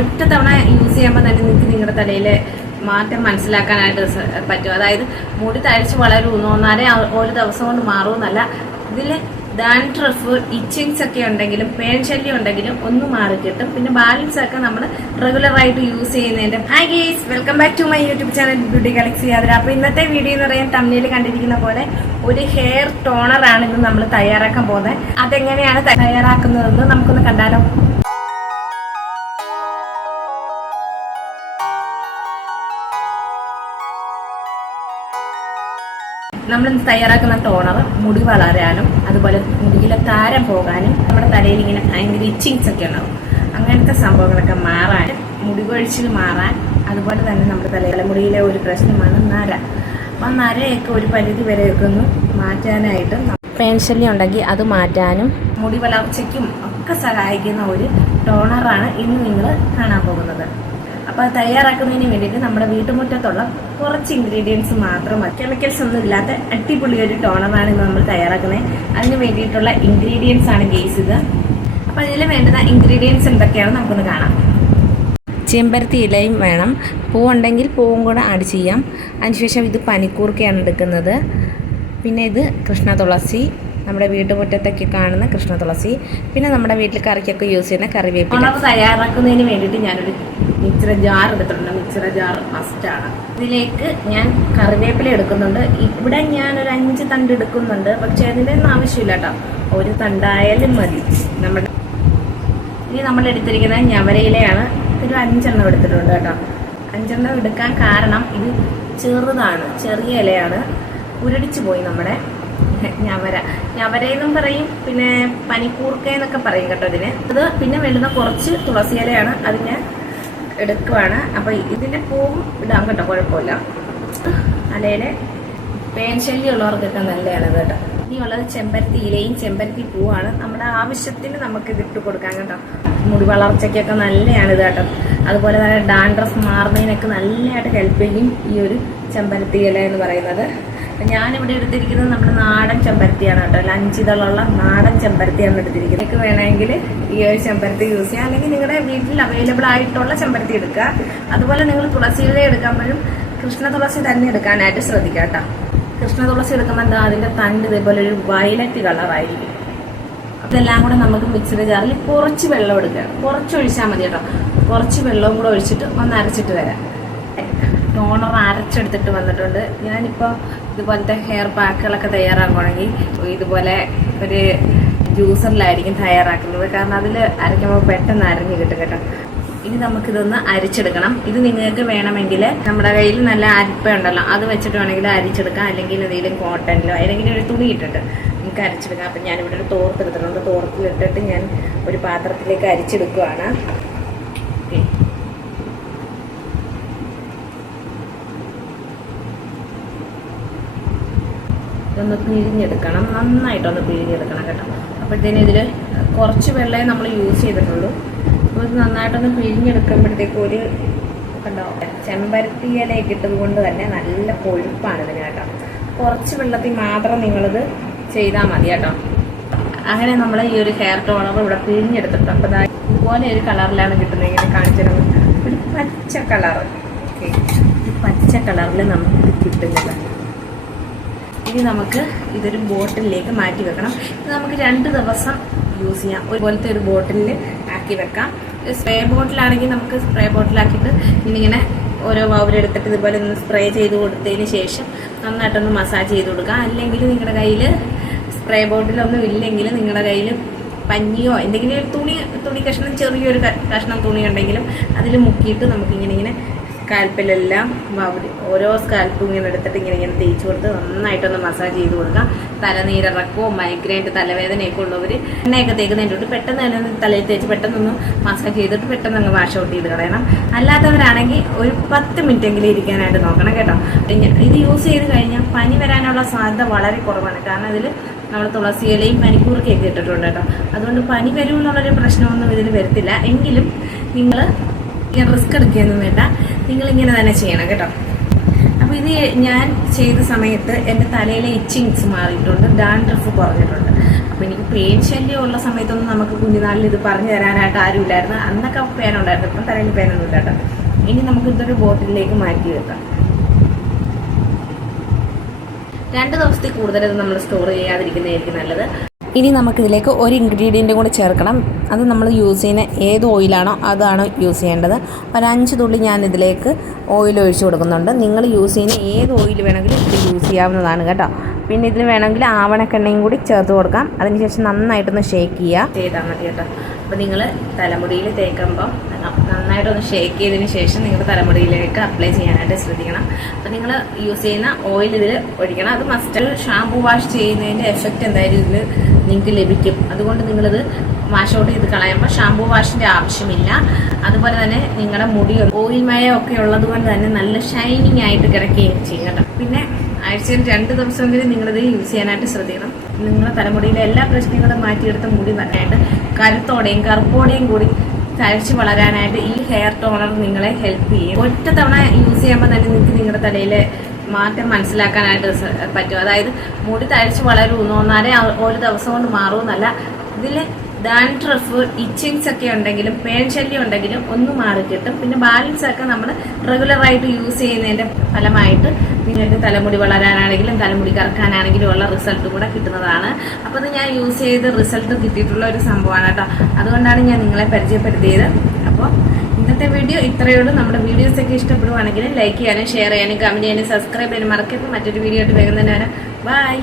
ഒറ്റ തവണ യൂസ് ചെയ്യുമ്പോൾ തന്നെ നിങ്ങൾക്ക് നിങ്ങളുടെ തലയിലെ മാറ്റം മനസ്സിലാക്കാനായിട്ട് പറ്റും. അതായത് മുടി തഴച്ച് വളരുമെന്നോ എന്നാലേ ഒരു ദിവസം കൊണ്ട് മാറുമെന്നല്ല ഇതിൽ ഡാൻഡ്രഫ് ഇച്ചിങ്സ് ഒക്കെ ഉണ്ടെങ്കിലും പേൻ ശല്യം ഉണ്ടെങ്കിലും ഒന്ന് മാറി കിട്ടും. പിന്നെ ബാലൻസ് ഒക്കെ നമ്മൾ റെഗുലറായിട്ട് യൂസ് ചെയ്യുന്നതിന്റെ hi guys welcome back to my YouTube channel beauty galaxy യാത്ര അപ്പോൾ ഇന്നത്തെ വീഡിയോ എന്ന് പറയാൻ തമ്മിൽ കണ്ടിരിക്കുന്ന പോലെ ഒരു ഹെയർ ടോണറാണ് ഇന്ന് നമ്മൾ തയ്യാറാക്കാൻ പോകുന്നത്. അതെങ്ങനെയാണ് തയ്യാറാക്കുന്നതെന്ന് നമുക്കൊന്ന് കണ്ടാലോ. നമ്മൾ തയ്യാറാക്കുന്ന ടോണർ മുടി വളരാനും അതുപോലെ മുടിയിലെ താരം പോകാനും നമ്മുടെ തലയിൽ ഇങ്ങനെ ഭയങ്കര ഇച്ചിങ്സ് ഒക്കെ ഉണ്ടാവും. അങ്ങനത്തെ സംഭവങ്ങളൊക്കെ മാറാൻ മുടി കൊഴിച്ചിൽ മാറാൻ അതുപോലെ തന്നെ നമ്മുടെ തലയിലെ മുടിയിലെ ഒരു പ്രശ്നമാണ് നര. ആ നരയൊക്കെ ഒരു പരിധി വരെയൊക്കെ ഒന്ന് മാറ്റാനായിട്ട് പേൻശല്യം ഉണ്ടെങ്കിൽ അത് മാറ്റാനും മുടി വളർച്ചയ്ക്കും ഒക്കെ സഹായിക്കുന്ന ഒരു ടോണറാണ് ഇന്ന് നിങ്ങൾ കാണാൻ പോകുന്നത്. അപ്പോൾ അത് തയ്യാറാക്കുന്നതിന് വേണ്ടിയിട്ട് നമ്മുടെ വീട്ടുമുറ്റത്തുള്ള കുറച്ച് ഇൻഗ്രീഡിയൻസ് മാത്രം മതി. കെമിക്കൽസ് ഒന്നും ഇല്ലാത്ത അടിപൊളി ഒരു ടോണറാണ് ഇന്ന് നമ്മൾ തയ്യാറാക്കുന്നത്. അതിന് വേണ്ടിയിട്ടുള്ള ഇൻഗ്രീഡിയൻസ് ആണ് ഗെയ്സ് ഇത്. അപ്പോൾ അതിൽ വേണ്ടുന്ന ഇൻഗ്രീഡിയൻസ് എന്തൊക്കെയാണ് നമുക്കൊന്ന് കാണാം. ചെമ്പരത്തി ഇലയും വേണം. പൂവുണ്ടെങ്കിൽ പൂവും കൂടെ ആഡ് ചെയ്യാം. അതിനുശേഷം ഇത് പനിക്കൂർക്കയാണ് എടുക്കുന്നത്. പിന്നെ ഇത് കൃഷ്ണ തുളസി നമ്മുടെ വീട്ടുമുറ്റത്തൊക്കെ കാണുന്ന കൃഷ്ണ തുളസി പിന്നെ നമ്മുടെ വീട്ടിൽ കറിക്കൊക്കെ യൂസ് ചെയ്യുന്ന കറിവേപ്പില. തയ്യാറാക്കുന്നതിന് വേണ്ടിയിട്ട് ഞാനൊരു മിക്സറ ജാർ എടുത്തിട്ടുണ്ട്. മിക്സറ ജാർ മസ്റ്റാണ് ഇതിലേക്ക് ഞാൻ കറിവേപ്പില എടുക്കുന്നുണ്ട്. ഇവിടെ ഞാൻ ഒരു അഞ്ച് തണ്ട് എടുക്കുന്നുണ്ട്. പക്ഷെ അതിന്റെ ഒന്നും ആവശ്യമില്ല കേട്ടോ. ഒരു തണ്ടായാലും മതി. നമ്മുടെ ഇനി നമ്മൾ എടുത്തിരിക്കുന്നത് ഞവരയിലയാണ് ഒരു അഞ്ചെണ്ണം എടുത്തിട്ടുണ്ട് കേട്ടോ. അഞ്ചെണ്ണം എടുക്കാൻ കാരണം ഇത് ചെറുതാണ്. ചെറിയ ഇലയാണ്. ഉരടിച്ചു പോയി നമ്മുടെ ഞവര. ഞവരയെന്നും പറയും പിന്നെ പനിക്കൂർക്ക എന്നൊക്കെ പറയും കേട്ടോ ഇതിന്. അത് പിന്നെ വേണ്ടുന്ന കുറച്ച് തുളസി ഇലയാണ്. അത് ഞാൻ എടുക്കുവാണ്. അപ്പൊ ഇതിന്റെ പൂവും ഇടാൻ കേട്ടോ കുഴപ്പമില്ല. അലയിലെ പേൻ ഉള്ളവർക്കൊക്കെ നല്ലതാണ് കേട്ടോ. ഇനിയുള്ളത് ചെമ്പരത്തി ഇലയും ചെമ്പരത്തി പൂവാണ്. നമ്മുടെ ആവശ്യത്തിന് നമുക്ക് ഇതിട്ട് കൊടുക്കാൻ കേട്ടോ. മുടി വളർച്ചയ്ക്കൊക്കെ നല്ലതാണ് ഇത് കേട്ടോ. അതുപോലെ തന്നെ ഡാൻഡ്രഫ് മാറുന്നതിനൊക്കെ നല്ലതായിട്ട് ഹെൽപ്പ് ചെയ്യും ഈ ഒരു ചെമ്പരത്തി ഇല എന്ന് പറയുന്നത്. ഞാനിവിടെ എടുത്തിരിക്കുന്നത് നമ്മുടെ നാടൻ ചെമ്പരത്തിയാണ് കേട്ടോ. ലഞ്ചിതളുള്ള നാടൻ ചെമ്പരത്തിയാണ് എടുത്തിരിക്കുന്നത്. നിങ്ങൾക്ക് വേണമെങ്കിൽ ഈ ഒരു ചെമ്പരത്തി യൂസ് ചെയ്യാം. അല്ലെങ്കിൽ നിങ്ങളുടെ വീട്ടിൽ അവൈലബിൾ ആയിട്ടുള്ള ചെമ്പരത്തി എടുക്കുക. അതുപോലെ നിങ്ങൾ തുളസിയുടെ എടുക്കുമ്പോഴും കൃഷ്ണ തുളസി തന്നെ എടുക്കാനായിട്ട് ശ്രദ്ധിക്കുക കേട്ടോ. കൃഷ്ണ തുളസി എടുക്കുമ്പോൾ എന്താ അതിന്റെ തണ്ട് ഇതേപോലെ ഒരു വയലറ്റ് കളറായിരിക്കും ഇതെല്ലാം കൂടെ നമുക്ക് മിക്സിയുടെ ജാറിൽ കുറച്ച് വെള്ളം എടുക്കുക. കുറച്ച് ഒഴിച്ചാൽ മതി കേട്ടോ. കുറച്ച് വെള്ളവും കൂടെ ഒഴിച്ചിട്ട് ഒന്ന് അരച്ചിട്ട് വരാം. ടോണർ അരച്ചെടുത്തിട്ട് വന്നിട്ടുണ്ട്. ഞാനിപ്പോൾ ഇതുപോലത്തെ ഹെയർ പാക്കുകളൊക്കെ തയ്യാറാക്കുകയാണെങ്കിൽ ഇതുപോലെ ഒരു ജ്യൂസറിലായിരിക്കും തയ്യാറാക്കുന്നത്. കാരണം അതിൽ അരയ്ക്കുമ്പോൾ പെട്ടെന്ന് അരഞ്ഞ് കിട്ടും കേട്ടോ. ഇനി നമുക്കിതൊന്ന് അരിച്ചെടുക്കണം. ഇത് നിങ്ങൾക്ക് വേണമെങ്കിൽ നമ്മുടെ കയ്യിൽ നല്ല അരിപ്പ ഉണ്ടല്ലോ അത് വെച്ചിട്ട് വേണമെങ്കിൽ അരിച്ചെടുക്കാം. അല്ലെങ്കിൽ എന്തെങ്കിലും കോട്ടണിലോ അല്ലെങ്കിൽ ഒരു തുണി ഇട്ടിട്ട് നമുക്ക് അരിച്ചെടുക്കാം. അപ്പം ഞാനിവിടെ ഒരു തോർത്ത് എടുത്തിട്ടുണ്ട്. തോർത്തിലിട്ടിട്ട് ഞാൻ ഒരു പാത്രത്തിലേക്ക് അരിച്ചെടുക്കുകയാണ് ഓക്കെ. ഇതൊന്ന് പിഴിഞ്ഞെടുക്കണം. നന്നായിട്ടൊന്ന് പിഴിഞ്ഞെടുക്കണം കേട്ടോ. അപ്പോഴത്തേനും ഇതിൽ കുറച്ച് വെള്ളമേ നമ്മൾ യൂസ് ചെയ്തിട്ടുള്ളൂ. അപ്പോൾ ഇത് നന്നായിട്ടൊന്ന് പിഴിഞ്ഞെടുക്കുമ്പോഴത്തേക്ക് ഒരു കണ്ടോ ചെമ്പരത്തി ഇലയൊക്കെ ഇട്ടത് കൊണ്ട് തന്നെ നല്ല കൊഴുപ്പാണ് ഇതിന് കേട്ടോ. കുറച്ച് വെള്ളത്തിൽ മാത്രം നിങ്ങളിത് ചെയ്താൽ മതി കേട്ടോ. അങ്ങനെ നമ്മൾ ഈ ഒരു ഹെയർ ടോണർ ഇവിടെ പിഴിഞ്ഞെടുത്തിട്ട് അപ്പോൾ ഇതുപോലെ ഒരു കളറിലാണ് കിട്ടുന്നത് ഇങ്ങനെ കാണിച്ചിരുന്നത്. ഒരു പച്ച കളർ ഓക്കെ ഒരു പച്ച കളറിൽ നമുക്ക് കിട്ടുന്നത് ഇനി നമുക്ക് ഇതൊരു ബോട്ടിലേക്ക് മാറ്റി വെക്കണം. ഇത് നമുക്ക് രണ്ട് ദിവസം യൂസ് ചെയ്യാം. ഒരുപോലത്തെ ഒരു ബോട്ടിലിൽ ആക്കി വെക്കാം. സ്പ്രേ ബോട്ടിലാണെങ്കിൽ നമുക്ക് സ്പ്രേ ബോട്ടിലാക്കിയിട്ട് ഇങ്ങനെ ഓരോ വൗരെടുത്തിട്ട് ഇതുപോലെ ഒന്ന് സ്പ്രേ ചെയ്ത് കൊടുത്തതിന് ശേഷം നന്നായിട്ടൊന്ന് മസാജ് ചെയ്ത് കൊടുക്കുക അല്ലെങ്കിൽ നിങ്ങളുടെ കയ്യിൽ സ്പ്രേ ബോട്ടിലൊന്നും ഇല്ലെങ്കിൽ നിങ്ങളുടെ കയ്യിൽ പഞ്ഞിയോ എന്തെങ്കിലും ഒരു തുണി തുണി കഷ്ണം ചെറിയൊരു കഷ്ണം തുണി ഉണ്ടെങ്കിലും അതിൽ മുക്കിയിട്ട് നമുക്കിങ്ങനെ ഇങ്ങനെ സ്കാൽപ്പിലെല്ലാം ഓരോ സ്കാൽപ്പും ഇങ്ങനെ എടുത്തിട്ട് ഇങ്ങനെ ഇങ്ങനെ തേച്ച് കൊടുത്ത് നന്നായിട്ടൊന്ന് മസാജ് ചെയ്ത് കൊടുക്കാം. തലനീരിറക്കവും മൈഗ്രൈന്റ് തലവേദനയൊക്കെ ഉള്ളവർ എണ്ണയൊക്കെ തേക്കുന്നതിന്റെ തൊട്ട് പെട്ടെന്ന് തന്നെ തലയിൽ തേച്ച് പെട്ടെന്നൊന്ന് മസാജ് ചെയ്തിട്ട് പെട്ടെന്ന് അങ്ങ് വാഷ് ഔട്ട് ചെയ്ത് കളയണം. അല്ലാത്തവരാണെങ്കിൽ ഒരു പത്ത് മിനിറ്റ് എങ്കിലും ഇരിക്കാനായിട്ട് നോക്കണം കേട്ടോ. ഇത് യൂസ് ചെയ്ത് കഴിഞ്ഞാൽ പനി വരാനുള്ള സാധ്യത വളരെ കുറവാണ്. കാരണം ഇതിൽ നമ്മൾ തുളസി ഇലയും പനിക്കൂർക്കയൊക്കെ ഇട്ടിട്ടുണ്ട് കേട്ടോ. അതുകൊണ്ട് പനി വരും എന്നുള്ളൊരു പ്രശ്നമൊന്നും ഇതിൽ വരത്തില്ല. എങ്കിലും നിങ്ങൾ ഇങ്ങനെ റിസ്ക് എടുക്കുകയൊന്നും വേണ്ട. നിങ്ങൾ ഇങ്ങനെ തന്നെ ചെയ്യണം കേട്ടോ. അപ്പം അപ്പോൾ ഇത് ഞാൻ ചെയ്ത സമയത്ത് എന്റെ തലയിലെ ഇച്ചിങ്സ് മാറിയിട്ടുണ്ട്. ഡാൻഡ്രഫ് കുറഞ്ഞിട്ടുണ്ട്. അപ്പോൾ എനിക്ക് പെയിൻ ശല്യമുള്ള സമയത്തൊന്നും നമുക്ക് കുഞ്ഞുനാളിൽ ഇത് പറഞ്ഞു തരാനായിട്ട് ആരും ഇല്ലായിരുന്നു അന്നൊക്കെ പേനുണ്ടായിരുന്നു ഇപ്പം തലയിൽ പേനൊന്നും ഇല്ല കേട്ടോ ഇനി നമുക്ക് ഇതൊരു ബോട്ടിലേക്ക് മാറ്റി വെക്കാം. രണ്ട് ദിവസത്തിൽ കൂടുതൽ ഇത് നമ്മൾ സ്റ്റോർ ചെയ്യാതിരിക്കുന്നതായിരിക്കും നല്ലത്. ഇനി നമുക്കിതിലേക്ക് ഒരു ഇൻഗ്രീഡിയന്റും കൂടി ചേർക്കണം. അത് നമ്മൾ യൂസ് ചെയ്യുന്ന ഏത് ഓയിലാണോ അതാണ് യൂസ് ചെയ്യേണ്ടത്. ഒരു അഞ്ച് തുള്ളി ഞാൻ ഇതിലേക്ക് ഓയിൽ ഒഴിച്ചു കൊടുക്കുന്നുണ്ട്. നിങ്ങൾ യൂസ് ചെയ്യുന്ന ഏത് ഓയിൽ വേണമെങ്കിലും ഇത് യൂസ് ചെയ്യാവുന്നതാണ് കേട്ടോ. പിന്നെ ഇതിൽ വേണമെങ്കിൽ ആവണക്കെണ്ണയും കൂടി ചേർത്ത് കൊടുക്കാം. അതിനുശേഷം നന്നായിട്ടൊന്ന് ഷേക്ക് ചെയ്യുക. ചെയ്താൽ മതി കേട്ടോ. അപ്പോൾ നിങ്ങൾ തലമുടിയിൽ തേക്കുമ്പോൾ നന്നായിട്ടൊന്ന് ഷേക്ക് ചെയ്തതിന് ശേഷം നിങ്ങളുടെ തലമുടിയിലേക്ക് അപ്ലൈ ചെയ്യാനായിട്ട് ശ്രദ്ധിക്കണം. അപ്പം നിങ്ങൾ യൂസ് ചെയ്യുന്ന ഓയിൽ ഇതിൽ ഒഴിക്കണം. അത് മസ്റ്റ് ഷാമ്പു വാഷ് ചെയ്യുന്നതിന്റെ എഫക്റ്റ് എന്തായാലും ഇതിൽ നിങ്ങൾക്ക് ലഭിക്കും. അതുകൊണ്ട് നിങ്ങളിത് വാഷ് ഔട്ട് ചെയ്ത് കളയുമ്പോൾ ഷാമ്പു വാഷിന്റെ ആവശ്യമില്ല. അതുപോലെ തന്നെ നിങ്ങളുടെ മുടി ഓയിൽ മയം ഒക്കെ ഉള്ളത് കൊണ്ട് തന്നെ നല്ല ഷൈനിങ് ആയിട്ട് കിടക്കുകയും ചെയ്യും കേട്ടോ. പിന്നെ ആഴ്ചയിൽ രണ്ട് ദിവസമെങ്കിലും നിങ്ങളിത് യൂസ് ചെയ്യാനായിട്ട് ശ്രദ്ധിക്കണം. നിങ്ങളുടെ തലമുടിയിലെ എല്ലാ പ്രശ്നങ്ങളും മാറ്റിയെടുത്ത് മുടി നന്നായിട്ട് കരുത്തോടെയും കറുപ്പോടെയും കൂടി തഴച്ച് വളരാനായിട്ട് ഈ ഹെയർ ടോണർ നിങ്ങളെ ഹെൽപ്പ് ചെയ്യും. ഒറ്റ തവണ യൂസ് ചെയ്യുമ്പോൾ തന്നെ നിങ്ങൾക്ക് നിങ്ങളുടെ തലയിലെ മാറ്റം മനസ്സിലാക്കാനായിട്ട് പറ്റും. അതായത് മുടി തഴച്ച് വളരുമെന്നോ എന്നാലേ ഒരു ദിവസം കൊണ്ട് മാറുമെന്നല്ല ഇതിൽ ഡാൻഡ്രഫ് ഇച്ചിങ്സ് ഒക്കെ ഉണ്ടെങ്കിലും പേൻ ശല്യം ഉണ്ടെങ്കിലും ഒന്ന് മാറി കിട്ടും പിന്നെ ബാലൻസ് ഒക്കെ നമ്മൾ റെഗുലറായിട്ട് യൂസ് ചെയ്യുന്നതിന്റെ ഫലമായിട്ട് നിങ്ങൾക്ക് തലമുടി വളരാനാണെങ്കിലും തലമുടി കറക്കാനാണെങ്കിലും ഉള്ള റിസൾട്ട് കൂടെ കിട്ടുന്നതാണ്. അപ്പോൾ ഇത് ഞാൻ യൂസ് ചെയ്ത് റിസൾട്ട് കിട്ടിയിട്ടുള്ള ഒരു സംഭവമാണ് കേട്ടോ. അതുകൊണ്ടാണ് ഞാൻ നിങ്ങളെ പരിചയപ്പെടുത്തിയത്. അപ്പോൾ ഇന്നത്തെ വീഡിയോ ഇത്രയേ ഉള്ളൂ. നമ്മുടെ വീഡിയോസ് ഒക്കെ ഇഷ്ടപ്പെടുവാണെങ്കിൽ ലൈക്ക് ചെയ്യാനും ഷെയർ ചെയ്യാനും കമന്റ് ചെയ്യാനും സബ്സ്ക്രൈബ് ചെയ്യാനും മറക്കരുത്. മറ്റൊരു വീഡിയോ ആയിട്ട് വേഗം തന്നെ വരാം. ബൈ